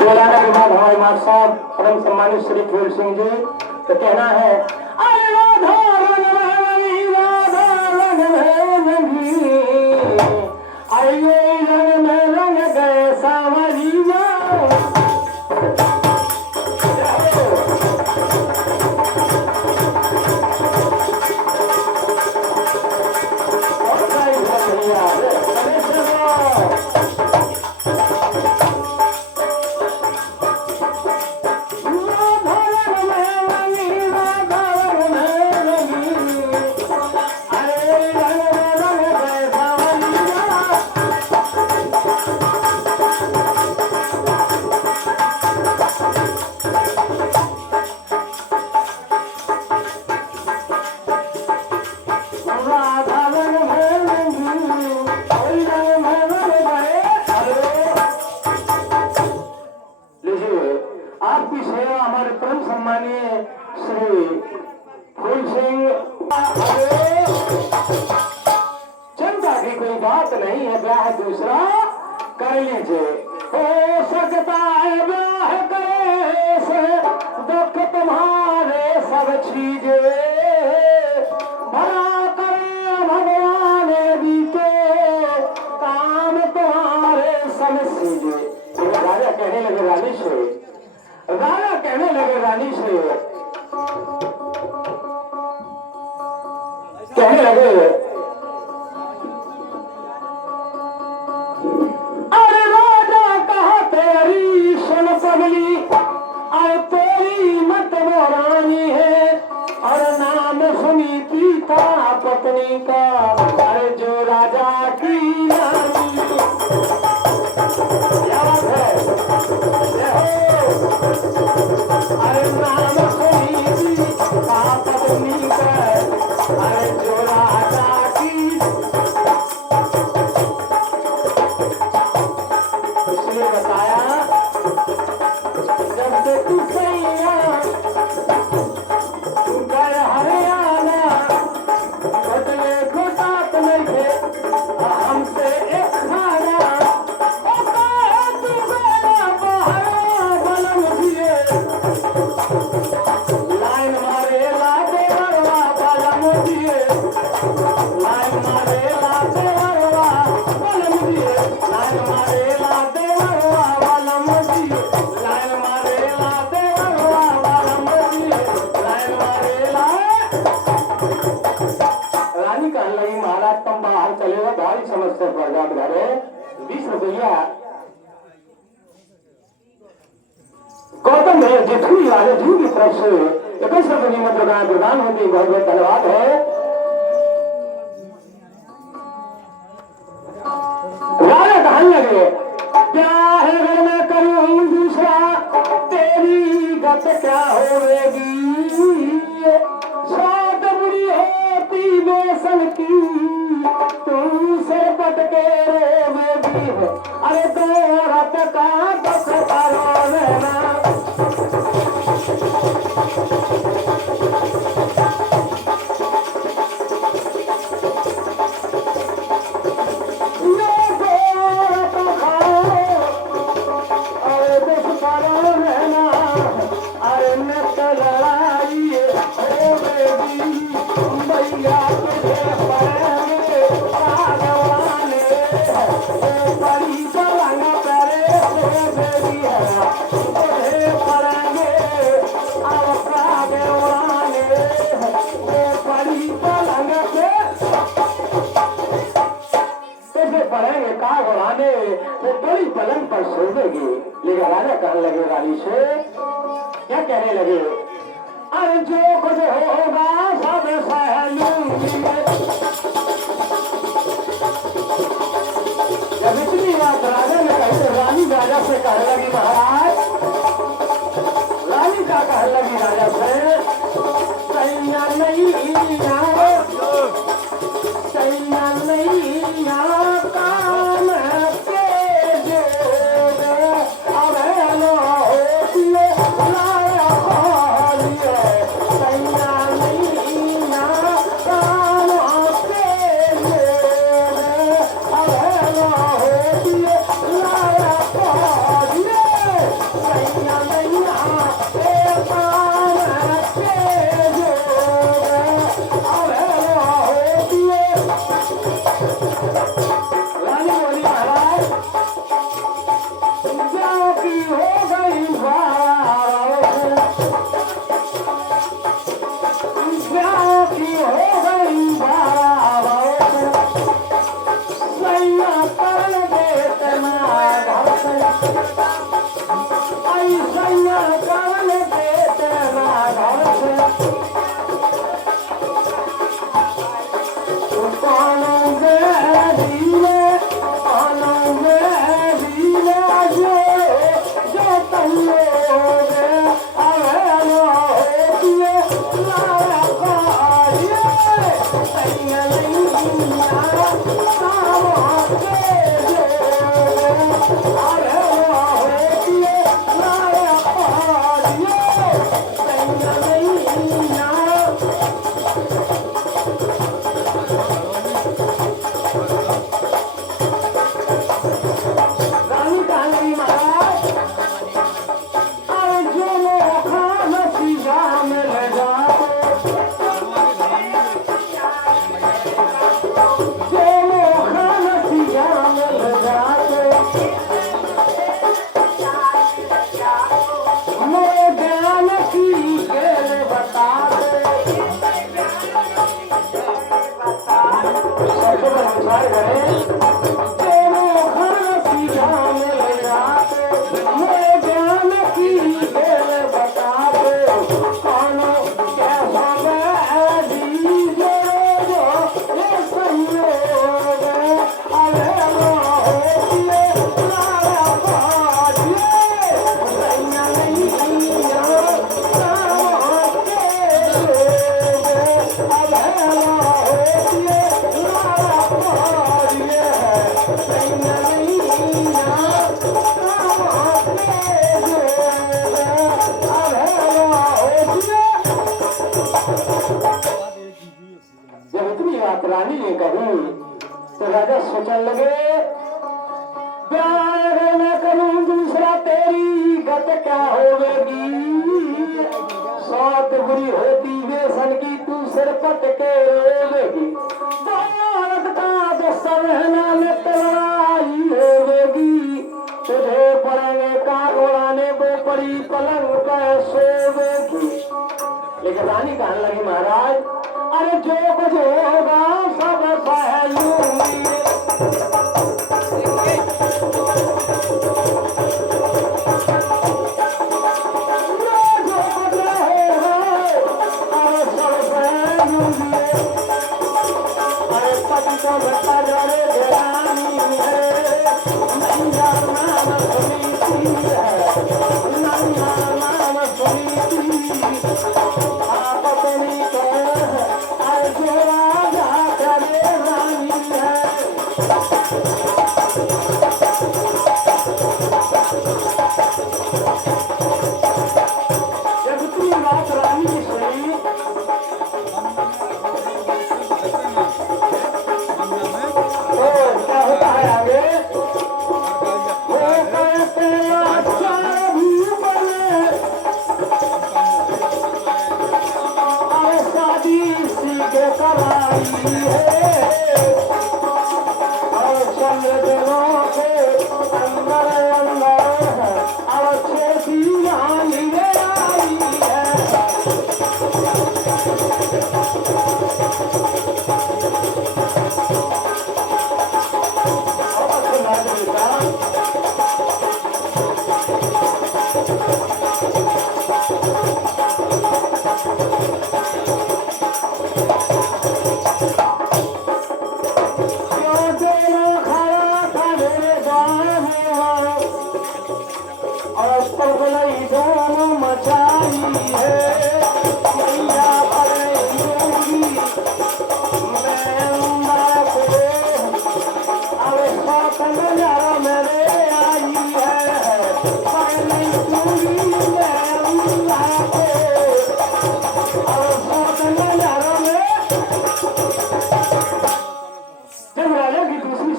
बोलाने के बाद हमारे मास्टर साहब परम सम्मानित श्री फूल सिंह जी तो कहना है अरे राधा रंगी राधा रंगी अरे रंग में रंग गए सावरिया दूसरा कर लीजिए हो सकता है ब्याह करे से दुख तुम्हारे सब छीजे भला करे भगवान बीते काम तुम्हारे सब सीजे। राजा कहने लगे रानी से राजा कहने लगे रानी से कहने लगे पगली अरे तेरी मत मोरानी है और नाम सुनी पीता पत्नी का अरे जो राजा की रानी याद है अरे नाम सुनी पीता पत्नी का अरे जो राजा की इसलिए बताया समस्या पड़ जात घरे 20 रुपया गौतम है जेठू वाले जी की तरफ से 21 रुपये कीमत प्रदान होती बहुत बहुत धन्यवाद है। राजा कहने लगे क्या है अगर मैं करूं दूसरा तेरी गत क्या होगी सात बुरी होती बेसन की तुमसे पटके रोवेगी है अरे तो रत का दुख करो लेना वो बड़ी पलंग पर सो देगी। लेकिन राजा कहने लगे रानी से क्या कहने लगे अरे जो कुछ होगा सब सह लूंगी। जब इतनी बात राजा ने कही तो रानी राजा से कहने लगी महाराज रानी का कहने लगी राजा से सैया नहीं काम राजा सोचने लगे प्यार अगर मैं करूं दूसरा तेरी गत क्या होगी। सौत बुरी होती बेसन की तू सिर पट के रोवेगी। भारत का दुश्मन रहना में तलवारी होगी। तुझे पड़ेंगे काग उड़ाने वो पड़ी पलंग पर सोवेगी। लेकिन रानी कहने लगी महाराज अरे जो कुछ होगा सब सह लूंगी।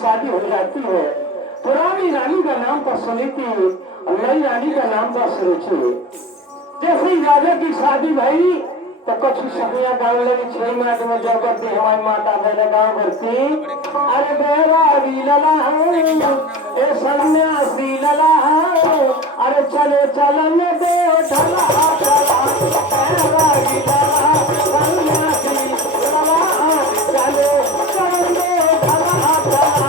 शादी हो जाती है। पुरानी रानी का नाम था सुनीति और नई रानी का नाम था सुरुचि। जैसे ही राजा की शादी भई तो कुछ सखियां गाने लगी 6 मिनट में जो करती हमारी माता पहले गाँव करती अरे बेरा लला ए सन्यासी लला अरे चले चलन दे ढला चला सन्यासी लला चले चलन दे ढला चला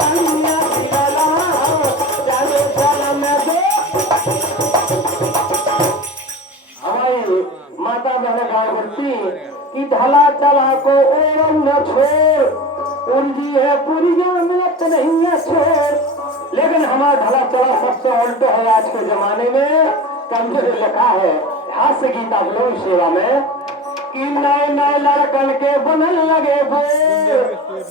सन्यासी लला चले चलन दे। हमारी माता बहन गाँव करती कि ढला चला को ओरम न छोड़ उर्जी है पूरी मिलत नहीं है छोड़। लेकिन हमारा ढला चला सबसे उल्टो है आज के जमाने में। कमजोर लिखा है हास्य गीत आप लोग सेवा में कि नए नए लड़कन के बनल लगे वो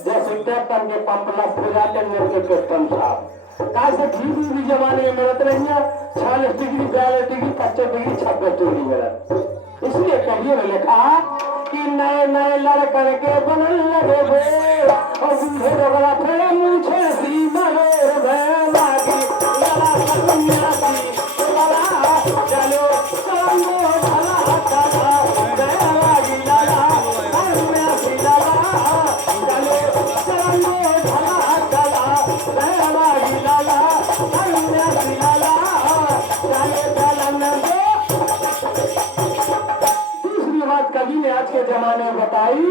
जैसे कैप्टन के पंप लग हो जाते मेरे कैप्टन साहब कैसे भी जमाने में मिलत रही है 40 डिग्री 42 डिग्री 25 डिग्री 26 डिग्री मिलत। इसलिए कवियों ने लिखा कि नए नए लड़कन के बनल लगे वो और बूढ़े रगड़ा फिर मुझे सी मरोर लागी लला सन्यासी लला चलो चलो ढला ढला लागी लला सन्यासी लला चलो चलो ढला ढला लागी लला सन्यासी लला चलो चलन दे। दूसरी बात कवि ने आज के जमाने में बताई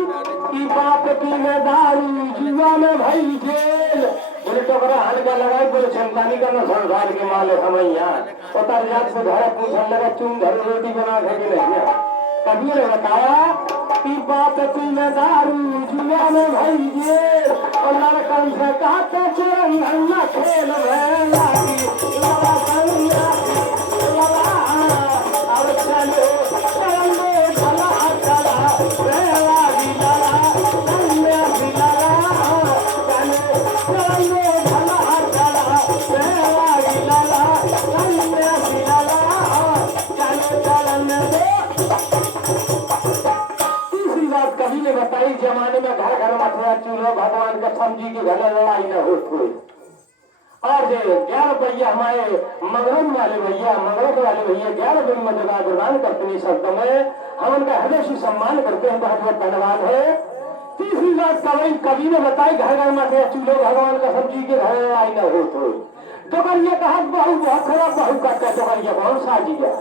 कि बाप की में दारू जुआ में भई जेल बोले तो बड़ा हल्का लगाई बोले चंदानी का न संसार के माले समैया उतर जात से घर पूछने लगा तुम घर रोटी बना के नहीं है। कवि ने बताया कि बाप की में दारू जुआ में भई जेल और लड़कन से कहते चरण न खेल में लागी लला सन्यासी लला और चलो चलो ढला ढला लागी लला सन्यासी लला चलो चलो ढला ढला लागी लला सन्यासी लला चलो चलन दे। तीसरी बात कवि ने बताई जमाने में घर घर मथुरा चूल्हो भगवान के समझी की घर लड़ाई न हो कोई। और जो 11 रुपया हमारे मगरम वाले भैया मगरम वाले भैया 11 रुपये मददगार प्रदान करते हैं शब्द में हम उनका हृदय से सम्मान करते हैं। बहुत बहुत धन्यवाद है। तीसरी बात कवि ने बताई घर घर मथुरा चूल्हो भगवान का सब्जी के घर लड़ाई न हो कोई। तो कर ये कहा बहु बहुत खराब बहु करता तो कर ये कौन सा जी है।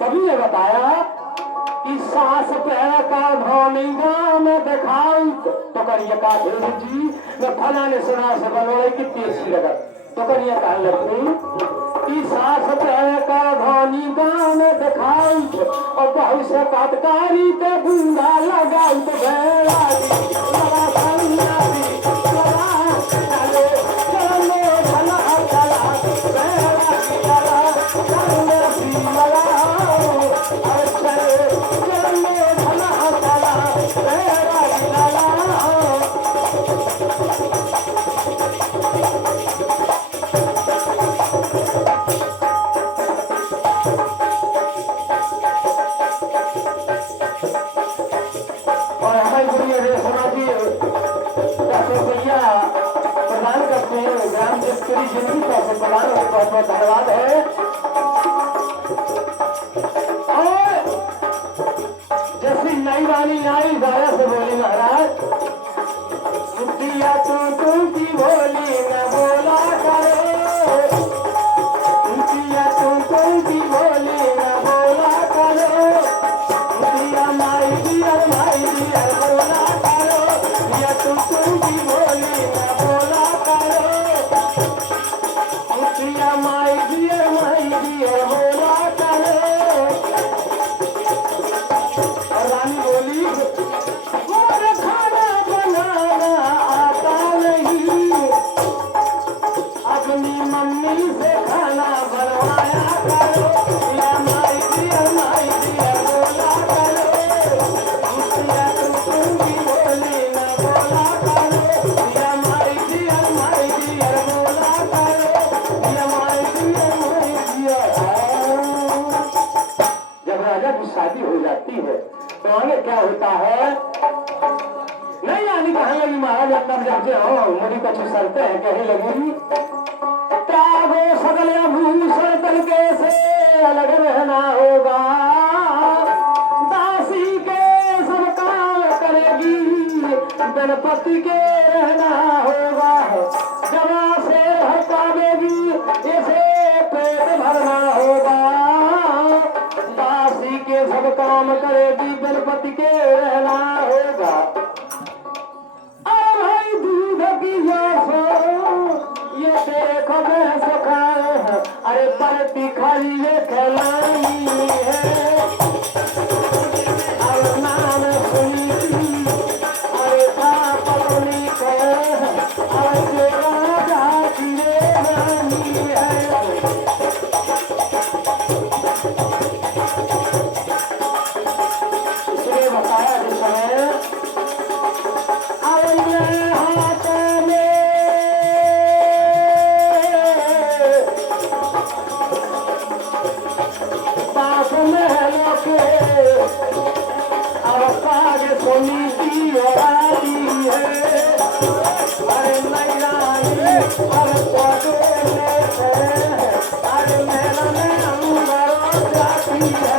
कवि ने बताया कि सास पैर का धोनिगा में दिखाई तो कर ये कहा जी मैं फला ने सुना से बनोड़े कितनी अच्छी लगा। तो कर ये कहा लगती कि सास पैर का धोनिगा में दिखाई और बहु से काटकारी ते बूंदा लगाई तो भेड़ा लगा संगारी लगा चलो चलो भला चला भेड़ा चला चलो लगा और चलो चलो भला चला भेड़ा चला। और हमारी गुड़िया रेशमा जी 10 रुपया प्रदान करते हैं ग्राम जसपुरी जिंदगी पैसे प्रदान होने बहुत बहुत धन्यवाद है। और जैसी नई वाली नाई गाया से बोली महाराज मुद्दिया तू की बोली न बोला करो मुद्दिया तू की बोली न बोला करो मुद्दिया माई दिया बोला करो या तू की बोली न बोला करो मुद्दिया माई दिया बोला करो। और रानी बोली और खाना बनाना आता नहीं अपनी मम्मी से खाना बनवाया करो या माई दिया बोला करो मुझिया तू की बोली न बोला करो या माई दिया बोला करो या माई दिया। जब राजा की शादी हो जाती है तो आगे क्या होता है नहीं आनी कहने लगी महाराज अपना जाते हो मुझे कुछ शर्तें हैं कहने लगी त्यागो सगल आभूषण तरीके से अलग रहना होगा दासी के सब काम करेगी गणपति के रहना होगा जवा से हटावेगी इसे पेट भरना होगा दासी के सब काम करेगी गणपति के रहना होगा। भाई दूध की ये देखो मैं सुखाए हैं अरे परती खाली ये खिलाई है और नाम सुनी थी अरे पापनी और राजा की रानी है। इसलिए बताया जिस समय हाथ में पास महलों के अवकाश सोनी की वाली है अरे नैराई हर पदों में अरे महल में अंदर जाती है।